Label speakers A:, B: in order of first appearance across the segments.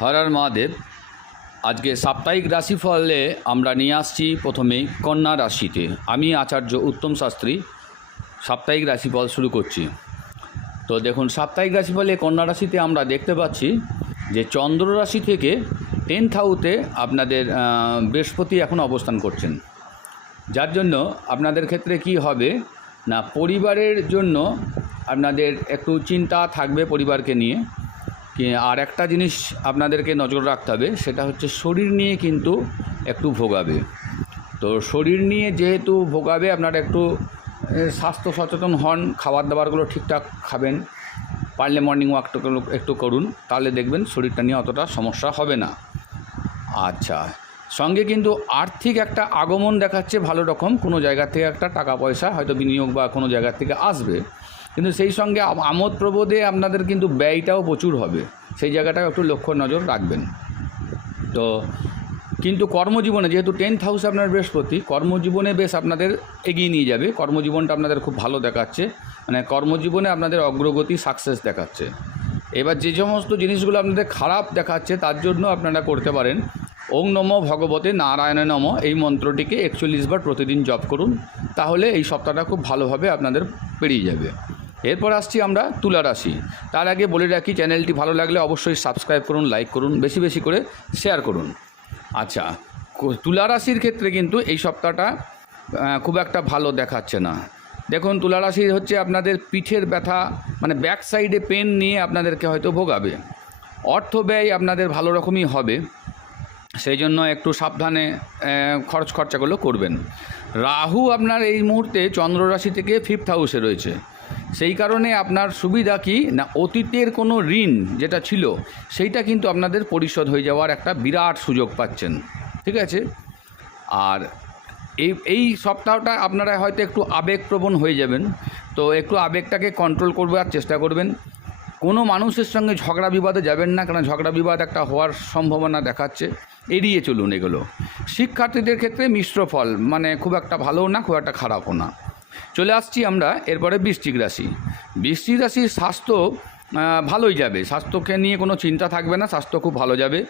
A: হরার মহাদেব। আজকে সাপ্তাহিক রাশিফলে আমরা নিয়ে আসছি প্রথমে কন্যা রাশিতে। আমি আচার্য উত্তম শাস্ত্রী, সাপ্তাহিক রাশিফল শুরু করছি। তো দেখুন, সাপ্তাহিক রাশিফলে কন্যা রাশিতে আমরা দেখতে পাচ্ছি যে চন্দ্র রাশি থেকে টেন্থ হাউতে আপনাদের বৃহস্পতি এখন অবস্থান করছেন। যার জন্য আপনাদের ক্ষেত্রে কি হবে না, পরিবারের জন্য আপনাদের একটু চিন্তা থাকবে পরিবারকে নিয়ে। আর একটা জিনিস আপনাদেরকে নজর রাখতে হবে, সেটা হচ্ছে শরীর নিয়ে কিন্তু একটু ভোগাবে। তো শরীর নিয়ে যেহেতু ভোগাবে, আপনারা একটু স্বাস্থ্য সচেতন হন খাবার দাবারগুলো ঠিকঠাক খাবেন, পারলে মর্নিং ওয়াকটা একটু করুন, তাহলে দেখবেন শরীরটা নিয়ে অতটা সমস্যা হবে না। আচ্ছা সঙ্গে কিন্তু আর্থিক একটা আগমন দেখাচ্ছে ভালো রকম, কোনো জায়গা থেকে একটা টাকা পয়সা হয়তো বিনিয়োগ বা কোনো জায়গা থেকে আসবে। কিন্তু সেই সঙ্গে আমোদ প্রবোধে আপনাদের কিন্তু ব্যয়টাও প্রচুর হবে। সেই জায়গাটাও একটু লক্ষ্য নজর রাখবেন। তো কিন্তু কর্মজীবনে, যেহেতু টেন্থ হাউস আপনার বৃহস্পতি, কর্মজীবনে বেশ আপনাদের এগিয়ে নিয়ে যাবে। কর্মজীবনটা আপনাদের খুব ভালো দেখাচ্ছে। মানে কর্মজীবনে আপনাদের অগ্রগতি সাকসেস দেখাচ্ছে। এবার যে সমস্ত জিনিসগুলো আপনাদের খারাপ দেখাচ্ছে, তার জন্য আপনারা করতে পারেন ওং নম ভগবতে নারায়ণ নম। এই মন্ত্রটিকে একচল্লিশ বার প্রতিদিন জপ করুন। তাহলে এই সপ্তাহটা খুব ভালোভাবে আপনাদের পেরিয়ে যাবে। এরপর আসছি আমরা তুলা রাশি। তার আগে বলে রাখি, চ্যানেলটি ভালো লাগলে অবশ্যই সাবস্ক্রাইব করুন, লাইক করুন, বেশি বেশি করে শেয়ার করুন। আচ্ছা তুলা রাশির ক্ষেত্রে কিন্তু এই সপ্তাহটা খুব একটা ভালো দেখাচ্ছে না। দেখুন, তুলা রাশি হচ্ছে আপনাদের পিঠের ব্যথা মানে ব্যাক সাইডে পেন নিয়ে আপনাদেরকে হয়তো ভোগাবে। অর্থ ব্যয় আপনাদের ভালো রকমই হবে। সেই জন্য একটু সাবধানে খরচ খরচাগুলো করবেন। রাহু আপনার এই মুহূর্তে চন্দ্র রাশি থেকে ফিফথ হাউসে রয়েছে। সেই কারণে আপনার সুবিধা কি? না, অতীতের কোনো ঋণ যেটা ছিল, সেইটা কিন্তু আপনাদের পরিশোধ হয়ে যাওয়ার একটা বিরাট সুযোগ পাচ্ছেন। ঠিক আছে? আর এই এই সপ্তাহটা আপনারা হয়তো একটু আবেগপ্রবণ হয়ে যাবেন। তো একটু আবেগটাকে কন্ট্রোল করবার চেষ্টা করবেন। কোনো মানুষের সঙ্গে ঝগড়া বিবাদে যাবেন না কারণ ঝগড়া বিবাদ একটা হওয়ার সম্ভাবনা দেখাচ্ছে। এড়িয়ে চলুন এগুলো। শিক্ষার্থীদের ক্ষেত্রে মিশ্র ফল মানে খুব একটা ভালোও না, খুব একটা খারাপও না। চলে আসছি আমরা এরপরে বৃশ্চিক রাশি। বৃশ্চিক রাশির স্বাস্থ্য ভালোই যাবে। স্বাস্থ্যকে নিয়ে কোনো চিন্তা থাকবে না, স্বাস্থ্য খুব ভালো যাবে।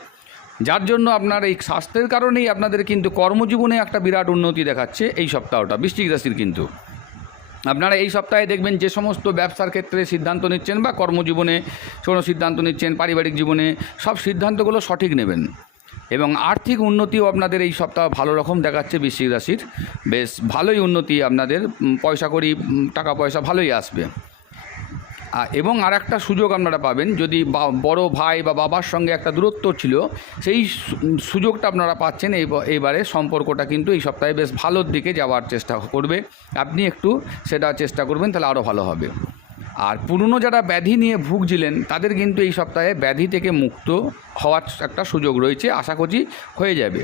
A: যার জন্য আপনার এই স্বাস্থ্যের কারণেই আপনাদের কিন্তু কর্মজীবনে একটা বিরাট উন্নতি দেখাচ্ছে এই সপ্তাহটা, বৃশ্চিক রাশির কিন্তু। আপনারা এই সপ্তাহে দেখবেন যে সমস্ত ব্যবসার ক্ষেত্রে সিদ্ধান্ত নিচ্ছেন বা কর্মজীবনে কোনো সিদ্ধান্ত নিচ্ছেন, পারিবারিক জীবনে, সব সিদ্ধান্তগুলো সঠিক নেবেন। এবং আর্থিক উন্নতিও আপনাদের এই সপ্তাহ ভালো রকম দেখাচ্ছে বৃশ্চিক রাশির। বেশ ভালোই উন্নতি আপনাদের পয়সা করি টাকা পয়সা ভালোই আসবে। এবং আর একটা সুযোগ আপনারা পাবেন, যদি বড় ভাই বা বাবার সঙ্গে একটা দূরত্ব ছিল, সেই সুযোগটা আপনারা পাচ্ছেন, এই সম্পর্কটা কিন্তু এই সপ্তাহে বেশ ভালোর দিকে যাওয়ার চেষ্টা করবে। আপনি একটু সেটা চেষ্টা করবেন, তাহলে আরও ভালো হবে। আর পুরনো যারা ব্যাধি নিয়ে ভুগছিলেন, তাদের কিন্তু এই সপ্তাহে ব্যাধি থেকে মুক্ত হওয়ার একটা সুযোগ রয়েছে, আশা করছি হয়ে যাবে।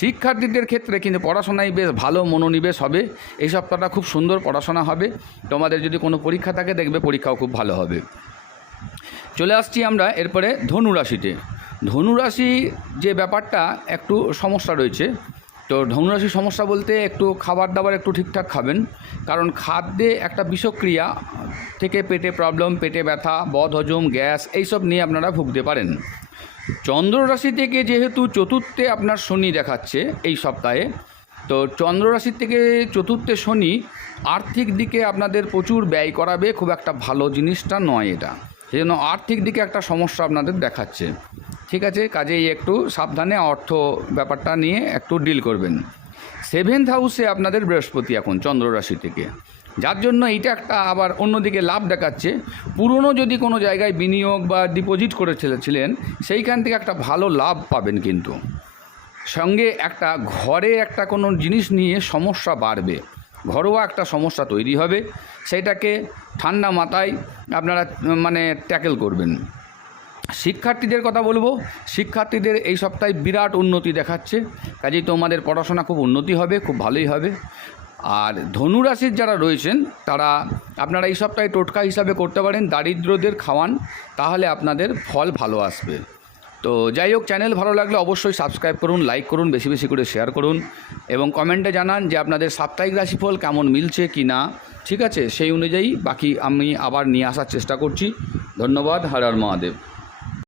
A: শিক্ষার্থীদের ক্ষেত্রে কিন্তু পড়াশোনায় বেশ ভালো মনোনিবেশ হবে, এই সপ্তাহটা খুব সুন্দর পড়াশোনা হবে, তোমাদের যদি কোনো পরীক্ষা থাকে দেখবে পরীক্ষাও খুব ভালো হবে। চলে আসছি আমরা এরপরে ধনুরাশিতে। ধনুরাশি যে ব্যাপারটা একটু সমস্যা রয়েছে তো ধনুরাশির সমস্যা বলতে একটু খাবার দাবার একটু ঠিকঠাক খাবেন। কারণ খাদ্যে একটা বিষক্রিয়া থেকে পেটে প্রবলেম পেটে ব্যথা, বদহজম, গ্যাস এইসব নিয়ে আপনারা ভুগতে পারেন। চন্দ্র রাশি থেকে যেহেতু চতুর্থে আপনার শনি দেখাচ্ছে এই সপ্তাহে, তো চন্দ্র রাশি থেকে চতুর্থে শনি আর্থিক দিকে আপনাদের প্রচুর ব্যয় করাবে, খুব একটা ভালো জিনিসটা নয় এটা। সেই জন্য আর্থিক দিকে একটা সমস্যা আপনাদের দেখাচ্ছে। ঠিক আছে, কাজেই একটু সাবধানে অর্থ ব্যাপারটা নিয়ে একটু ডিল করবেন। সেভেন্থ হাউসে আপনাদের বৃহস্পতি এখন চন্দ্ররাশি থেকে। যার জন্য এইটা একটা আবার অন্যদিকে লাভ দেখাচ্ছে। পুরনো যদি কোনো জায়গায় বিনিয়োগ বা ডিপোজিট করেছিলেন, সেইখান থেকে একটা ভালো লাভ পাবেন কিন্তু। সঙ্গে একটা ঘরে একটা কোনো জিনিস নিয়ে সমস্যা বাড়বে। ঘরোয়া একটা সমস্যা তৈরি হবে। সেটাকে ঠান্ডা মাথায় আপনারা মানে ট্যাকেল করবেন। শিক্ষার্থীদের কথা বলব। শিক্ষার্থীদের এই সপ্তাহে বিরাট উন্নতি দেখাচ্ছে। কাজেই তোমাদের পড়াশোনা খুব উন্নতি হবে, খুব ভালোই হবে। আর ধনু রাশির যারা রয়েছেন, তারা আপনারা এই সপ্তাহে টোটকা হিসাবে করতে পারেন, দারিদ্রদের খাওয়ান, তাহলে আপনাদের ফল ভালো আসবে। তো যাই হোক, চ্যানেল ভালো লাগলে অবশ্যই সাবস্ক্রাইব করুন, লাইক করুন, বেশি বেশি করে শেয়ার করুন এবং কমেন্টে জানান যে আপনাদের সাপ্তাহিক রাশিফল কেমন মিলছে কি না। ঠিক আছে? সেই অনুযায়ী বাকি আমি আবার নিয়ে আসার চেষ্টা করছি। ধন্যবাদ, হর হর মহাদেব।